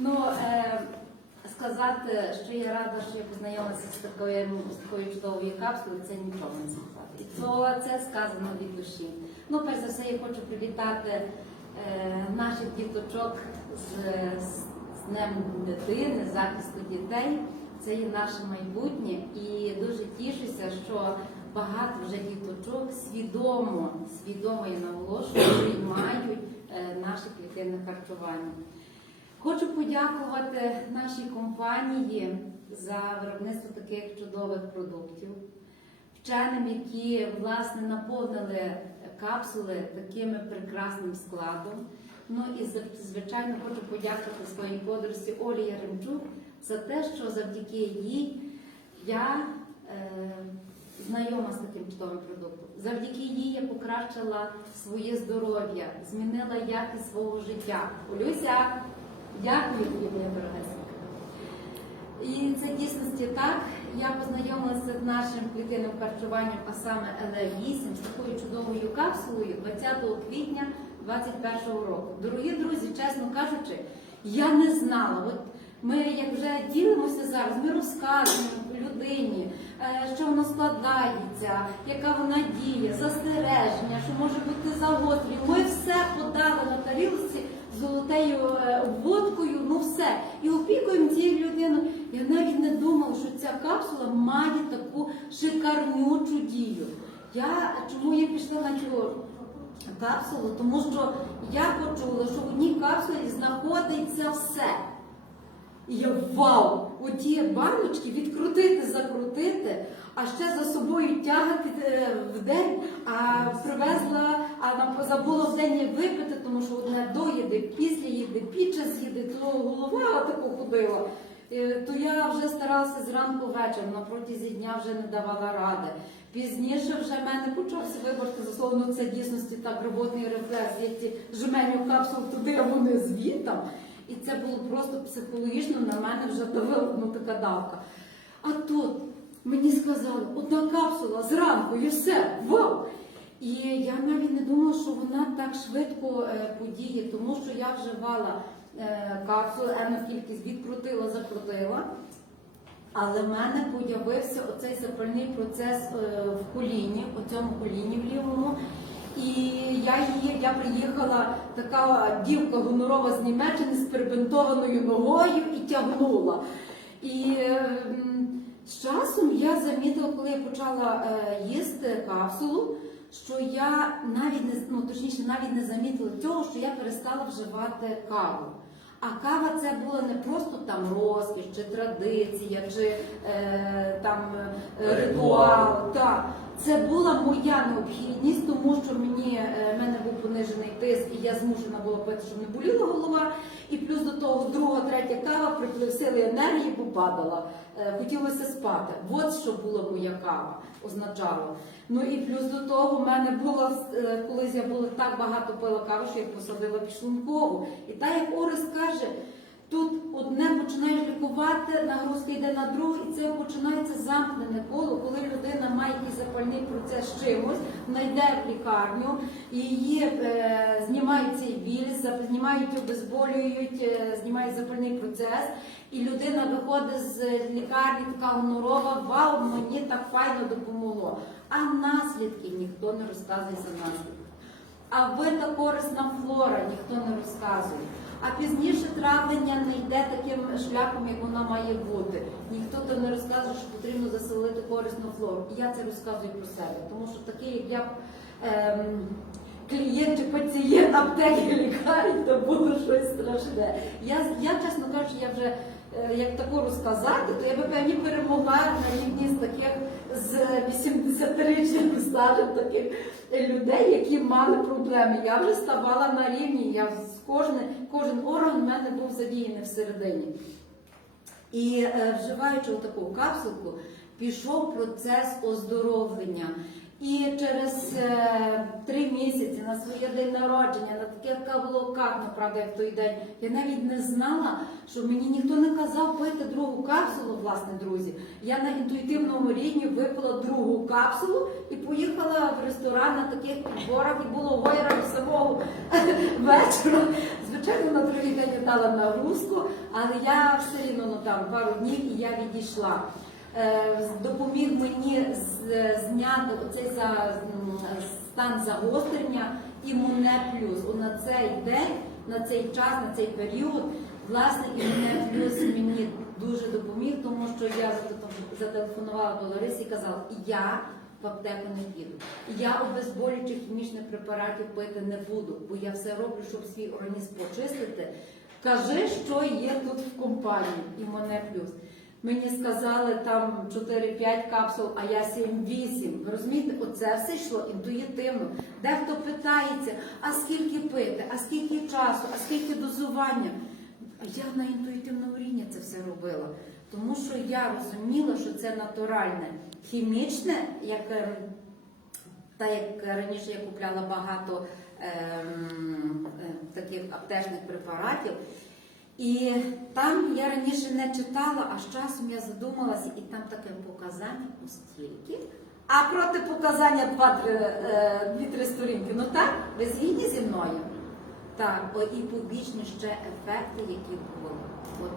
Ну, е, сказати, що я рада, що я познайомилася з такою, з такою чудовою капсулою, це нічого не сказати. І то це сказано від душі. Ну, перш за все, я хочу привітати е, наших діточок з, з, Днем дитини, захисту дітей. Це є наше майбутнє. І дуже тішуся, що багато вже діточок свідомо, свідомо я наголошую, приймають е, наше клітинне харчування. Хочу подякувати нашій компанії за виробництво таких чудових продуктів, вченим, які власне наповнили капсули такими прекрасним складом. Ну і звичайно хочу подякувати своїй подружці Олі Яремчук за те, що завдяки їй я е, знайома з таким чудовим продуктом. Завдяки їй я покращила своє здоров'я, змінила якість свого життя. Олюся, дякую моя дорогесенька. І це дійсності так. Я познайомилася з нашим клітинним харчуванням, а саме ЛЕ8, з такою чудовою капсулою 20 квітня 2021 року. Дорогі друзі, чесно кажучи, я не знала. От ми, як вже ділимося зараз, ми розказуємо людині, е, що вона складається, яка вона діє, застереження, що може бути загострення. Ми все подали на тарілці золотою е, обводкою, ну все. І опікуємо цією людиною. Я навіть не думала, що ця капсула має таку шикарнючу дію. Я чому я пішла на цю капсулу? Тому що я почула, що в одній капсулі знаходиться все. І я вау! Оті баночки відкрутити, закрутити, а ще за собою тягати е, в день, а привезла, а нам забула в день випити, тому що одне доїде, після їде, піча з'їде, то голова таку ходила. Е, То я вже старалася зранку вечором, на протязі дня вже не давала ради. Пізніше вже в мене почався виборки за слово, ну це дійсності так роботний рефлекс, як ті жменю капсул туди, а вони звітом. І це було просто психологічно на мене вже давила така давка. А тут мені сказали, одна капсула зранку і все, вау! І я навіть не думала, що вона так швидко е, подіє, тому що я вживала е, капсулу, енну кількість відкрутила, закрутила. Але в мене появився оцей запальний процес е, в коліні, у цьому коліні в лівому. І я її, я приїхала така дівка гонорова з Німеччини з перебинтованою ногою і тягнула. І з часом я замітила, коли я почала е, їсти капсулу, що я навіть не ну, точніше навіть не замітила цього, що я перестала вживати каву. А кава це була не просто там розкіш, чи традиція, чи е, там е, ритуал. Так. Це була моя необхідність, тому що мені е, в мене був понижений тиск, і я змушена була пити, щоб не боліла голова. І плюс до того друга, третя кава приплив енергії, попадала. Е, Хотілося спати. От що була моя кава, означало. Ну і плюс до того в мене було е, колись я була так багато пила кави, що я посадила підшлункову. І так як Орес каже, тут одне починаєш лікувати, нагрузка йде на друге, і це починається замкнене коло, коли людина має якийсь запальний процес з чимось, вона йде в лікарню, її е, знімають цей біль, знімають, обезболюють, е, знімають запальний процес, і людина виходить з лікарні така гонорова, вау, мені так файно допомогло. А наслідки ніхто не розказує за наслідки. А вита корисна флора ніхто не розказує. А пізніше травлення не йде таким шляхом, як вона має бути. Ніхто то не розказує, що потрібно заселити корисну флору. Я це розказую про себе, тому що такий, як я ем, клієнт чи пацієнт аптеки лікарні, то було щось страшне. Я, я чесно кажучи, я вже е, як таку розказати, то я би певні перемогла на рівні з таких з 80-річним стажем таких людей, які мали проблеми. Я вже ставала на рівні, я з кожне, кожен орган в мене був задіяний всередині. І е, вживаючи таку капсулку, пішов процес оздоровлення. І через е, три місяці на своє день народження, на таких каблуках, направда, як той день, я навіть не знала, що мені ніхто не казав пити другу капсулу, власне, друзі. Я на інтуїтивному рівні випила другу капсулу і поїхала в ресторан на таких підборах, і було гойра до самого вечора. Звичайно, Звичайно, на другий день дала нагрузку, але я все рівно ну, там пару днів і я відійшла. Е, допоміг мені зняти оцей за, стан загострення імуне плюс. От на цей день, на цей час, на цей період, власне, імуне плюс мені дуже допоміг, тому що я зателефонувала до Лариси і казала, я в аптеку не піду. Я обезболюючих хімічних препаратів пити не буду, бо я все роблю, щоб свій організм почистити. Кажи, що є тут в компанії, і мене плюс. Мені сказали там 4-5 капсул, а я 7-8. Ви розумієте, оце все йшло інтуїтивно. Дехто питається, а скільки пити, а скільки часу, а скільки дозування. Я на інтуїтивному рівні це все робила. Тому що я розуміла, що це натуральне, хімічне, як та як раніше я купляла багато ем, е, таких аптечних препаратів. І там я раніше не читала, а з часом я задумалася, і там таке показання стільки. А протипоказання два-три е, дві-три сторінки. Ну так, ви згідні зі мною? Так, о, і побічні ще ефекти, які були. От.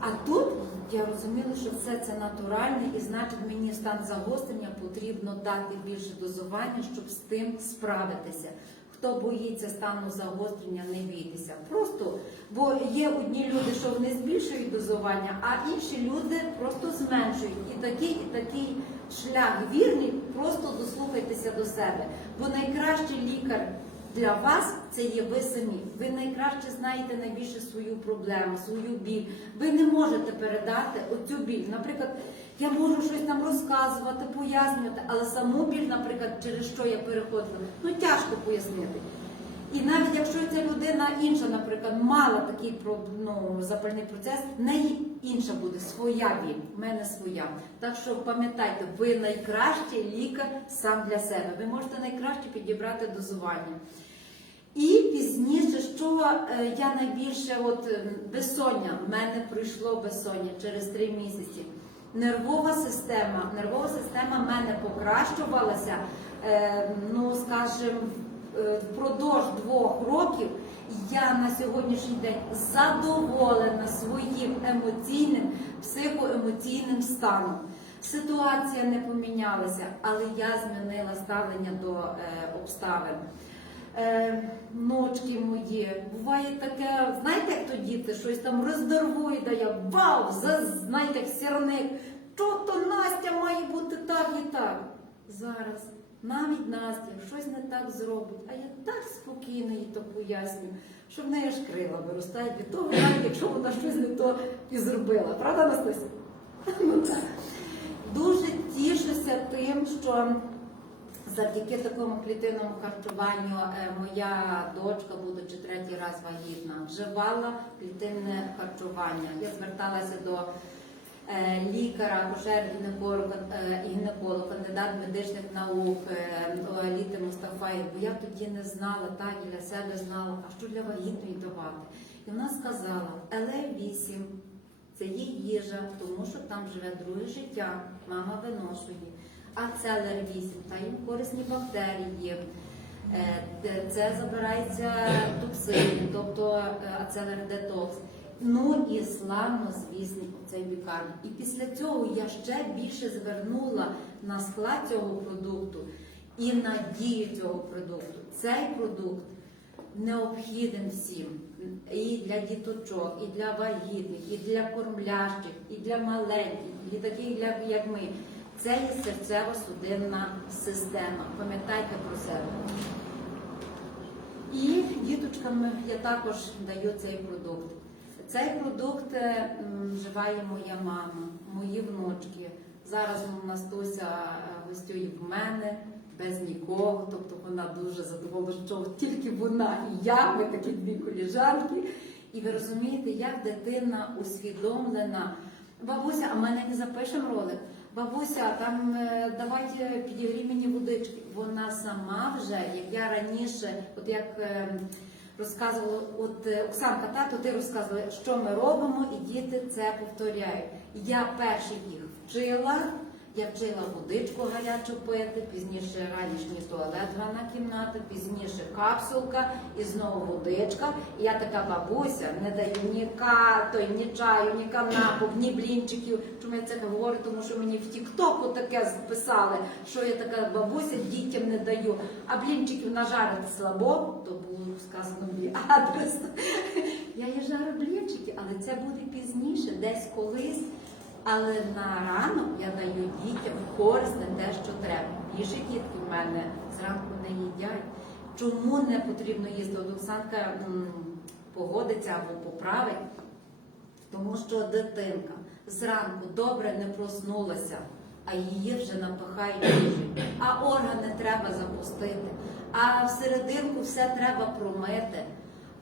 А тут я розуміла, що все це натуральне, і значить мені стан загострення потрібно дати більше дозування, щоб з тим справитися. Хто боїться стану загострення, не бійтеся. Просто, бо є одні люди, що вони збільшують дозування, а інші люди просто зменшують. І такий, і такий шлях вірний, просто дослухайтеся до себе. Бо найкращий лікар для вас це є ви самі. Ви найкраще знаєте найбільше свою проблему, свою біль. Ви не можете передати оцю біль. Наприклад, я можу щось там розказувати, пояснювати, але саму біль, наприклад, через що я переходила, ну тяжко пояснити. І навіть якщо ця людина інша, наприклад, мала такий ну, запальний процес, в неї інша буде своя біль, в мене своя. Так що пам'ятайте, ви найкращий лікар сам для себе. Ви можете найкраще підібрати дозування. І пізніше, що е, я найбільше, от е, безсоння, в мене пройшло безсоння через три місяці. Нервова система, нервова система в мене покращувалася, е, ну скажімо, е, впродовж двох років я на сьогоднішній день задоволена своїм емоційним, психоемоційним станом. Ситуація не помінялася, але я змінила ставлення до е, обставин. Е, ночки мої, буває таке, знаєте, як то діти щось там роздорвує, дає вау, за, знаєте, як сірник. Що Настя має бути так і так. Зараз навіть Настя щось не так зробить, а я так спокійно їй то пояснюю, що в неї ж крила виростають від того, навіть якщо вона щось не то і зробила. Правда, Анастасія? Ну. Дуже тішуся тим, що завдяки такому клітинному харчуванню е, моя дочка, будучи третій раз вагітна, вживала клітинне харчування. Я зверталася до е, лікаря, акушер, гінеколог, е, кандидат медичних наук Літи Мустафаєв, бо я тоді не знала, так і для себе знала, а що для вагітної давати. І вона сказала, ЛЕ-8 це є їжа, тому що там живе друге життя, мама виношує. А целер 8, та їм корисні бактерії. Е, Це забирається токсини, тобто е, ацелер детокс. Ну і славно, звісно, цей бікард. І після цього я ще більше звернула на склад цього продукту і на дію цього продукту. Цей продукт необхіден всім. І для діточок, і для вагітних, і для кормлящих, і для маленьких, і таких, як ми. Це є серцево-судинна система. Пам'ятайте про себе. І діточкам я також даю цей продукт. Цей продукт е, вживає моя мама, мої внучки. Зараз Настуся е, гостює в мене без нікого, тобто вона дуже задоволена, що тільки вона і я, ми такі дві коліжанки. І ви розумієте, як дитина усвідомлена. Бабуся, а мене не запишемо ролик. Бабуся, там е, давайте підігрій мені водички. Вона сама вже, як я раніше, от як е, розказувала, от е, Оксанка, тато, ти розказувала, що ми робимо, і діти це повторяють. Я перших їх вчила, Я вчила водичку гарячу пити, пізніше ранішній туалет, ванна кімната, пізніше капсулка і знову водичка. І я така бабуся, не даю ні катой, ні чаю, ні канапок, ні блінчиків. Чому я це говорю? Тому що мені в Тіктоку таке записали, що я така бабуся дітям не даю. А блінчиків нажарити слабо, то було сказано мій адрес. Я жару блінчики, але це буде пізніше, десь колись. Але на ранок я даю дітям корисне те, що треба. Більше дітки в мене зранку не їдять. Чому не потрібно їсти? От Оксанка погодиться або поправить, тому що дитинка зранку добре не проснулася, а її вже напихають їжею. А органи треба запустити, а всерединку все треба промити.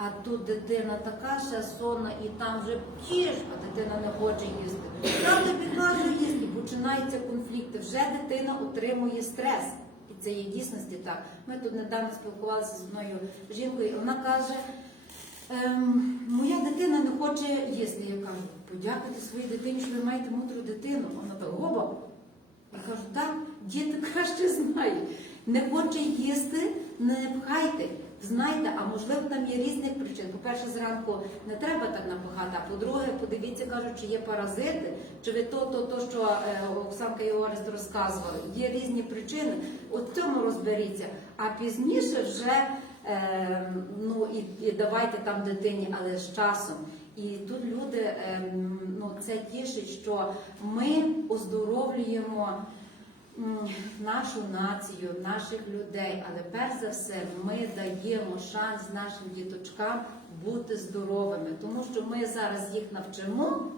А тут дитина така ще сонна, і там вже їж, а дитина не хоче їсти. Я тобі кажу їсти, починаються конфлікти. Вже дитина отримує стрес. І це є дійсності так. Ми тут недавно спілкувалися з одною жінкою, і вона каже, ем, моя дитина не хоче їсти. Я кажу, подякуйте своїй дитині, що ви маєте мудру дитину. Вона так, гоба. Я кажу, так, діти краще знають. Не хоче їсти, не пхайте. Знайте, а можливо там є різних причин. По-перше, зранку не треба так напихати, а по-друге, подивіться, кажуть, чи є паразити, чи ви то, то, то, що е, Оксанка і Орест розказували. Є різні причини. От в цьому розберіться. А пізніше вже е, ну і, і давайте там дитині, але з часом. І тут люди е, ну це тішить, що ми оздоровлюємо нашу націю, наших людей, але перш за все ми даємо шанс нашим діточкам бути здоровими, тому що ми зараз їх навчимо,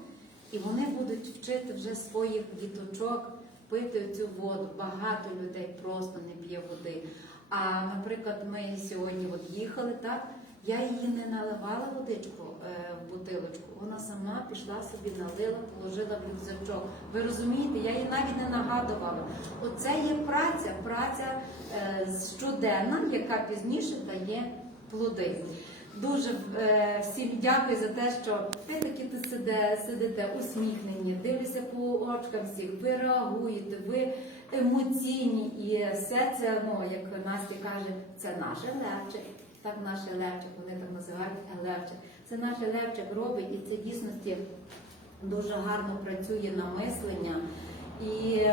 і вони будуть вчити вже своїх діточок пити цю воду. Багато людей просто не п'є води. А наприклад, ми сьогодні от їхали, так. Я її не наливала водичку е, в бутилочку. Вона сама пішла собі, налила, положила в рюкзачок. Ви розумієте, я їй навіть не нагадувала. Оце є праця, праця е, щоденна, яка пізніше дає плоди. Дуже е, всім дякую за те, що ви такі сидите усміхнені, дивлюся по очкам всіх, ви реагуєте, ви емоційні, і все це, ну як Настя каже, це наше левчик. Так наш Левчик, вони так називають Левчик. Це наш Левчик робить, і це дійсності дуже гарно працює на мислення. І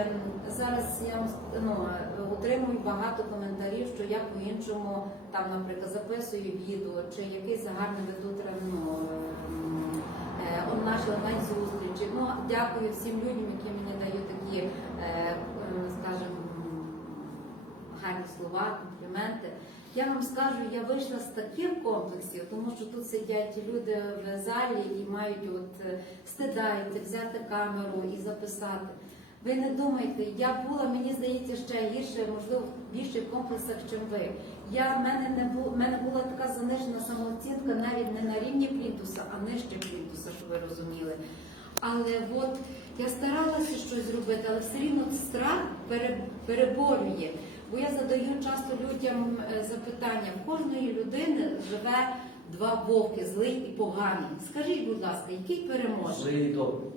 зараз я ну, отримую багато коментарів, що я по-іншому там, наприклад, записую відео, чи якийсь гарний ведуть ну, е, наші онлайн зустрічі. Ну, дякую всім людям, які мені дають такі, е, е, скажімо, гарні слова, компліменти. Я вам скажу, я вийшла з таких комплексів, тому що тут сидять люди в залі і мають от е, стидаються взяти камеру і записати. Ви не думайте, я була, мені здається, ще гірше, можливо, в більших комплексах, ніж ви. Я в мене не бу, в мене була така занижена самооцінка навіть не на рівні плінтуса, а нижче плінтуса, щоб ви розуміли. Але от я старалася щось зробити, але все рівно страх переборює. Бо я задаю часто людям е, запитання: в кожної людини живе два вовки злий і поганий. Скажіть, будь ласка, який переможе? Злий і добрий.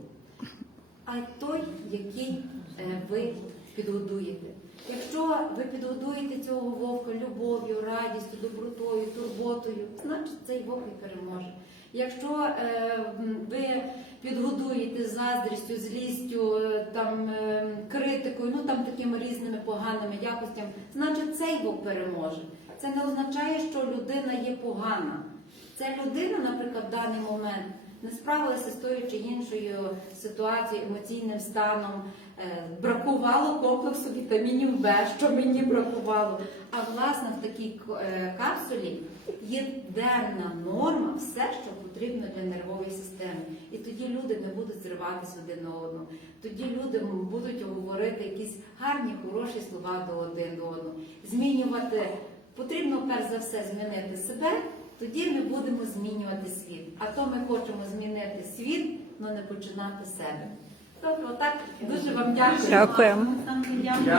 а той, який е, ви підгодуєте. Якщо ви підгодуєте цього вовка любов'ю, радістю, добротою, турботою, значить цей вовк і переможе. Якщо е, ви підгодуєте заздрістю, злістю, е, там, е, критикою, ну там такими різними поганими якостями, значить цей вовк переможе. Це не означає, що людина є погана. Це людина, наприклад, в даний момент не справилася з тою чи іншою ситуацією, емоційним станом. Е, Бракувало комплексу вітамінів Б, що мені бракувало. А власне в такій е, капсулі є денна норма, все, що потрібно для нервової системи. І тоді люди не будуть зриватися один на одного. Тоді люди будуть говорити якісь гарні, хороші слова до один до одного. Змінювати потрібно перш за все змінити себе. Тоді ми будемо змінювати світ. А то ми хочемо змінити світ, але не починати з себе. Тобто, так дуже вам дякую. Дякуємо. Дякую.